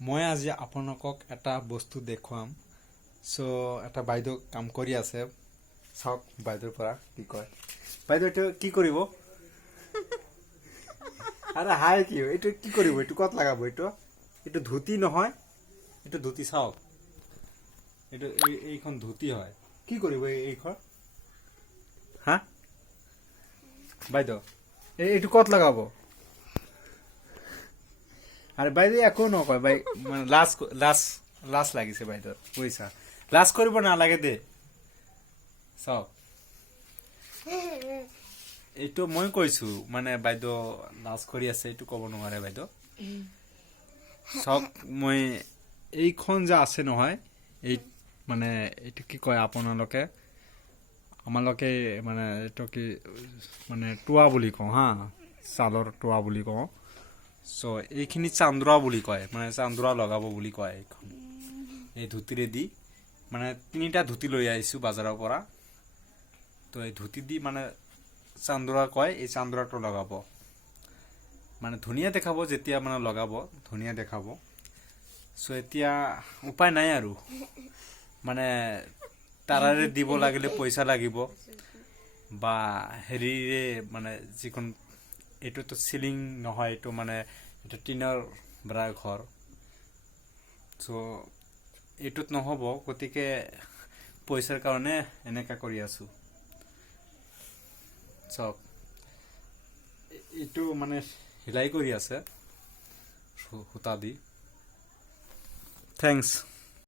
মই আজি আপোনালোকক এটা বস্তু দেখুৱাম। চ' এটা বাইদেউ কাম কৰি আছে, চাওক বাইদেউৰ পৰা কি কয়। বাইদেউ এইটো কি কৰিব? আৰে হাই কি এইটো কি কৰিব? এইটো ক'ত লগাব? এইটো ধুতি নহয়, এইটো ধুতি চাওক, এইটো এইখন ধুতি হয়। কি কৰিব এইখন? হা বাইদেউ এইটো ক'ত লগাব? আরে বাইদেউ একো নকয় বাই, মানে লাজ লাগিছে বাইদেউ, বুজিছা? লাজ কৰিব নালাগে দে। চাওক এইটো মই কৈছো, মানে বাইদেউ লাজ কৰি আছে, এইটো ক'ব নোৱাৰে বাইদেউ। চাওক মই এইখন যে আছে নহয়, এই মানে এইটো কি কয় আপোনালোকে, আমালোকে মানে এইটো কি মানে টোৱা বুলি কওঁ হা, ছালৰ টোৱা বুলি কওঁ। চ' এইখিনি চান্দৰা বুলি কয়, মানে চান্দৰা লগাব বুলি কয়। এইখন এই ধুতিৰে দি মানে 3টা ধুতি লৈ আহিছোঁ বাজাৰৰ পৰা। তো এই ধুতি দি মানে চান্দৰা কয়, এই চান্দৰাটো লগাব। মানে ধুনীয়া দেখাব, যেতিয়া মানে লগাব ধুনীয়া দেখাব। চ' এতিয়া উপায় নাই আৰু, মানে তাৰাৰে দিব লাগিলে পইচা লাগিব, বা হেৰিৰে মানে যিখন, এইটোতো চিলিং নহয়, এইটো মানে এটা টিনৰ ব্ৰা ঘৰ। চ' এইটোত নহ'ব, গতিকে পইচাৰ কাৰণে এনেকা কৰি আছোঁ। চাওক এইটো মানে হিলাই কৰি আছে সূতা দি। থেংকছ।